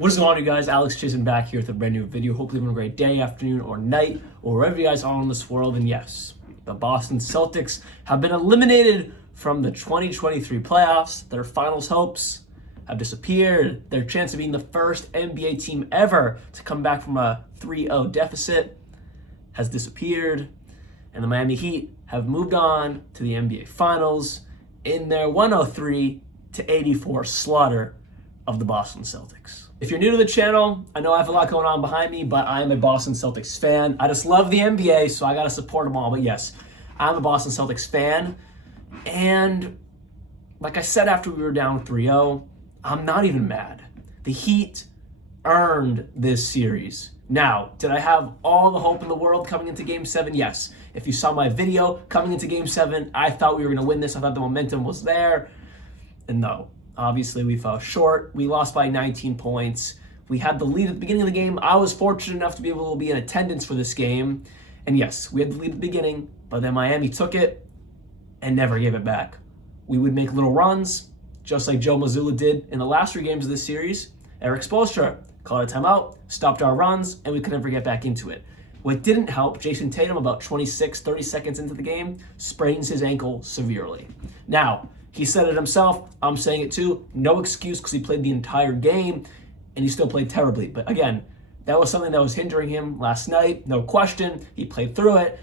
What is going on, you guys? Alex Chisholm back here with a brand new video. Hopefully you're having a great day, afternoon, or night, or wherever you guys are in this world. And yes, the Boston Celtics have been eliminated from the 2023 playoffs. Their finals hopes have disappeared. Their chance of being the first NBA team ever to come back from a 3-0 deficit has disappeared. And the Miami Heat have moved on to the NBA Finals in their 103-84 slaughter of the Boston Celtics. If you're new to the channel, I know I have a lot going on behind me, but I am a Boston Celtics fan. I just love the NBA, so I got to support them all. But yes, I'm a Boston Celtics fan. And like I said after we were down 3-0, I'm not even mad. The Heat earned this series. Now, did I have all the hope in the world coming into Game 7? Yes. If you saw my video coming into Game 7, I thought we were going to win this. I thought the momentum was there. And no. Obviously, we fell short. We lost by 19 points. We had the lead at the beginning of the game. I was fortunate enough to be able to be in attendance for this game. And yes, we had the lead at the beginning, but then Miami took it and never gave it back. We would make little runs, just like Joe Mazzulla did in the last 3 games of this series. Eric Spoelstra called a timeout, stopped our runs, and we could never get back into it. What didn't help, Jason Tatum, about 26-30 seconds into the game, sprains his ankle severely. Now, he said it himself. I'm saying it too. No excuse because he played the entire game and he still played terribly. But again, that was something that was hindering him last night. No question. He played through it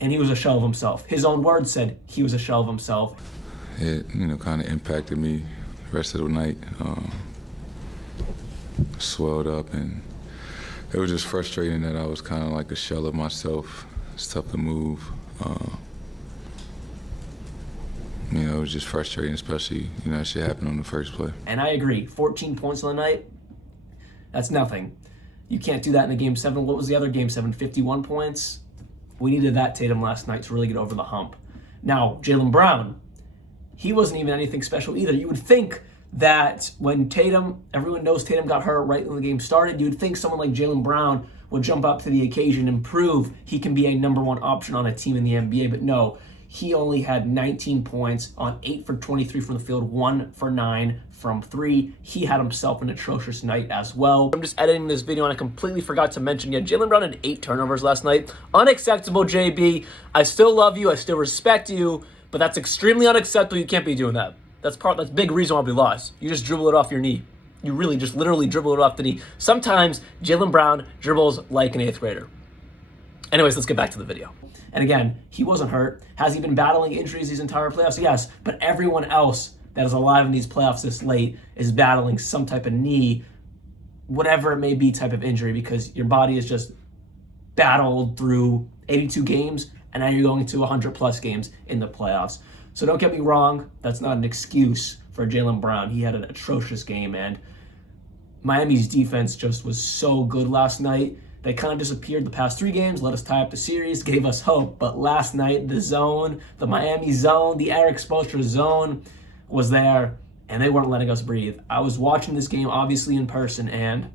and he was a shell of himself. His own words said he was a shell of himself. It, kind of impacted me the rest of the night. Swelled up and it was just frustrating that I was kind of like a shell of myself. It's tough to move. It was just frustrating, especially, that shit happened on the first play. And I agree. 14 points on the night, that's nothing. You can't do that in the Game 7. What was the other Game 7? 51 points? We needed that Tatum last night to really get over the hump. Now, Jaylen Brown, he wasn't even anything special either. You would think that when Tatum, everyone knows Tatum got hurt right when the game started, you would think someone like Jaylen Brown would jump up to the occasion and prove he can be a number 1 option on a team in the NBA, but no. He only had 19 points on 8 for 23 from the field, 1 for 9 from 3. He had himself an atrocious night as well. I'm just editing this video and I completely forgot to mention, Jaylen Brown had 8 turnovers last night. Unacceptable, JB. I still love you. I still respect you, but that's extremely unacceptable. You can't be doing that. That's big reason why we lost. You just dribble it off your knee. You really just literally dribble it off the knee. Sometimes Jaylen Brown dribbles like an 8th grader. Anyways, let's get back to the video. And again, he wasn't hurt. Has he been battling injuries these entire playoffs? Yes, but everyone else that is alive in these playoffs this late is battling some type of knee, whatever it may be, type of injury, because your body is just battled through 82 games, and now you're going to 100-plus games in the playoffs. So don't get me wrong, that's not an excuse for Jaylen Brown. He had an atrocious game, and Miami's defense just was so good last night. They kind of disappeared the past 3 games, let us tie up the series, gave us hope. But last night, the zone, the Miami zone, the Eric Spoelstra zone was there, and they weren't letting us breathe. I was watching this game, obviously, in person, and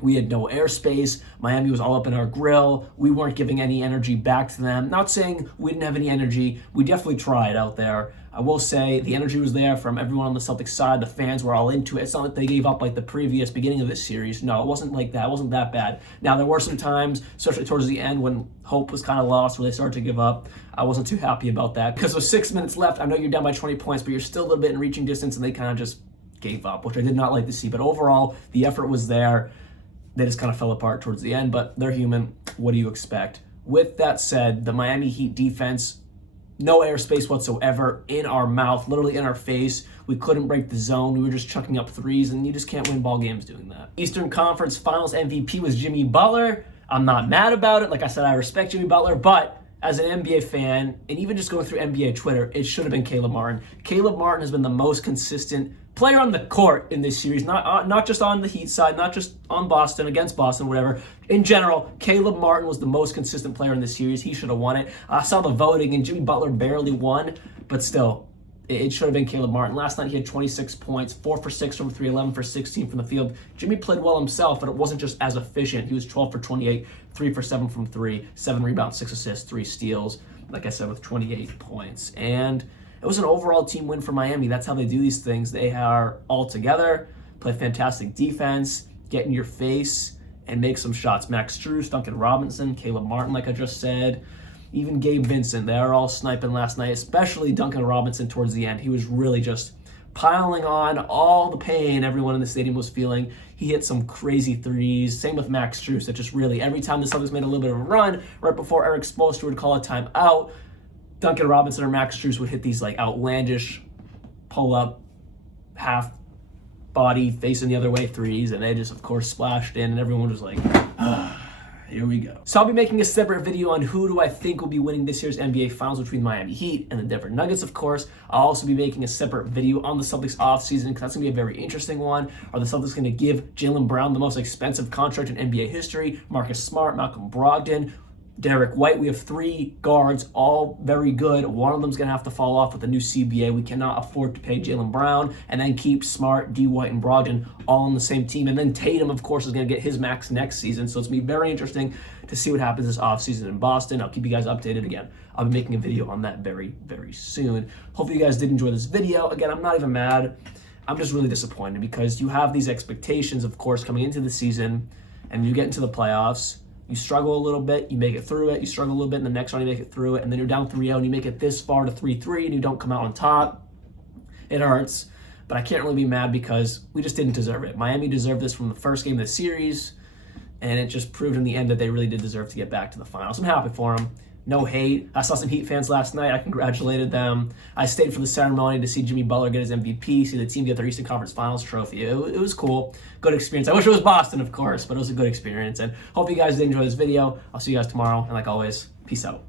we had no airspace. Miami was all up in our grill. We weren't giving any energy back to them. Not saying we didn't have any energy. We definitely tried out there. I will say the energy was there from everyone on the Celtics side. The fans were all into it. It's not like they gave up like the previous beginning of this series. No, it wasn't like that. It wasn't that bad. Now, there were some times, especially towards the end, when hope was kind of lost, where they started to give up. I wasn't too happy about that because with 6 minutes left, I know you're down by 20 points, but you're still a little bit in reaching distance, and they kind of just gave up, which I did not like to see. But overall, the effort was there. They just kind of fell apart towards the end, but they're human. What do you expect? With that said, the Miami Heat defense, no airspace whatsoever, in our mouth, literally in our face. We couldn't break the zone. We were just chucking up threes, and you just can't win ball games doing that. Eastern Conference Finals MVP was Jimmy Butler. I'm not mad about it. Like I said, I respect Jimmy Butler, but as an NBA fan, and even just going through NBA Twitter, it should have been Caleb Martin. Caleb Martin has been the most consistent player on the court in this series, not just on the Heat side, not just on Boston, against Boston, whatever. In general, Caleb Martin was the most consistent player in this series. He should have won it. I saw the voting, and Jimmy Butler barely won, but still, it should have been Caleb Martin. Last night, he had 26 points, 4 for 6 from 3, 11 for 16 from the field. Jimmy played well himself, but it wasn't just as efficient. He was 12 for 28, 3 for 7 from 3, 7 rebounds, 6 assists, 3 steals, like I said, with 28 points. And it was an overall team win for Miami. That's how they do these things. They are all together, play fantastic defense, get in your face and make some shots. Max Strus, Duncan Robinson, Caleb Martin, like I just said, even Gabe Vincent, they were all sniping last night, especially Duncan Robinson towards the end. He was really just piling on all the pain everyone in the stadium was feeling. He hit some crazy threes. Same with Max Strus. That just really, every time the Celtics made a little bit of a run, right before Eric Spoelstra would call a timeout, Duncan Robinson or Max Strus would hit these like outlandish pull-up, half body facing the other way threes, and they just, of course, splashed in, and everyone was like, here we go. So I'll be making a separate video on who do I think will be winning this year's NBA Finals between Miami Heat and the Denver Nuggets, of course. I'll also be making a separate video on the Celtics offseason, because that's going to be a very interesting one. Are the Celtics going to give Jaylen Brown the most expensive contract in NBA history? Marcus Smart, Malcolm Brogdon, Derek White. We have 3 guards, all very good. One of them's going to have to fall off with the new CBA. We cannot afford to pay Jaylen Brown and then keep Smart, D. White, and Brogdon all on the same team. And then Tatum, of course, is going to get his max next season. So it's going to be very interesting to see what happens this offseason in Boston. I'll keep you guys updated again. I'll be making a video on that very, very soon. Hopefully you guys did enjoy this video. Again, I'm not even mad. I'm just really disappointed because you have these expectations, of course, coming into the season, and you get into the playoffs. You struggle a little bit, you make it through it. You struggle a little bit in the next round, you make it through it. And then you're down 3-0 and you make it this far to 3-3 and you don't come out on top. It hurts, but I can't really be mad because we just didn't deserve it. Miami deserved this from the first game of the series, and it just proved in the end that they really did deserve to get back to the finals. I'm happy for them. No hate. I saw some Heat fans last night. I congratulated them. I stayed for the ceremony to see Jimmy Butler get his MVP, see the team get their Eastern Conference Finals trophy. It was cool. Good experience. I wish it was Boston, of course, but it was a good experience. And hope you guys did enjoy this video. I'll see you guys tomorrow. And like always, peace out.